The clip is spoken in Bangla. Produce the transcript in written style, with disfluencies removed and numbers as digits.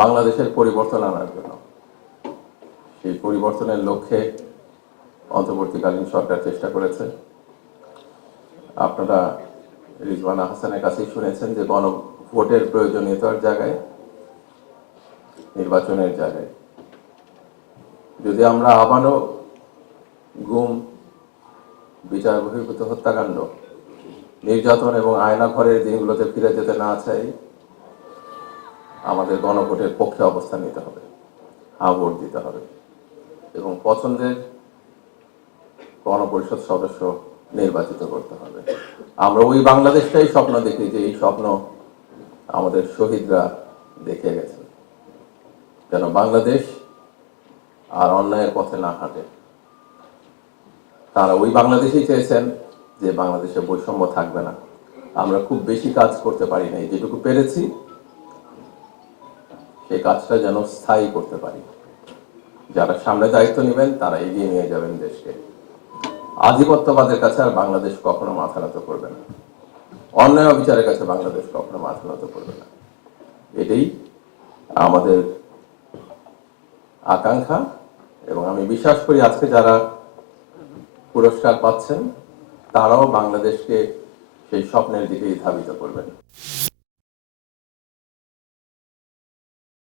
বাংলাদেশের পরিবর্তন আনার জন্য। সেই পরিবর্তনের লক্ষ্যে অন্তর্বর্তীকালীন সরকার চেষ্টা করেছে। আপনারা রিজওয়ানা হাসানের কাছেই শুনেছেন যে গণভোটের প্রয়োজনীয়তার জায়গায়, নির্বাচনের জায়গায় যদি আমরা আবারও গুম, বিচার বহির্ভূত হত্যাকাণ্ড, নির্যাতন এবং আয়নাঘরের দিনগুলোতে ফিরে যেতে না চাই, আমাদের গণভোটের পক্ষে অবস্থান নিতে হবে, হ্যাঁ ভোট দিতে হবে এবং পছন্দের গণপরিষদ সদস্য নির্বাচিত করতে হবে। আমরা ওই বাংলাদেশটাই স্বপ্ন দেখি যে এই স্বপ্ন আমাদের শহীদরা দেখে গেছে, যেন বাংলাদেশ আর অন্যায়ের পথে না হাঁটে। তারা ওই বাংলাদেশেই চেয়েছেন যে বাংলাদেশে বৈষম্য থাকবে না। আমরা খুব বেশি কাজ করতে পারি নাই, যেটুকু পেরেছি সেই কাজটা যেন স্থায়ী করতে পারি। যারা সামনে দায়িত্ব নেবেন তারা এগিয়ে নিয়ে যাবেন দেশকে। আধিপত্যবাদের কাছে আর বাংলাদেশ কখনো মাথা নত করবে না, অন্যায় অবিচারের কাছে বাংলাদেশ কখনো মাথা নত করবে না। এটাই আমাদের আকাঙ্ক্ষা এবং আমি বিশ্বাস করি আজকে যারা পুরস্কার পাচ্ছেন তারাও বাংলাদেশকে সেই স্বপ্নের দিকেই ধাবিত করবেন।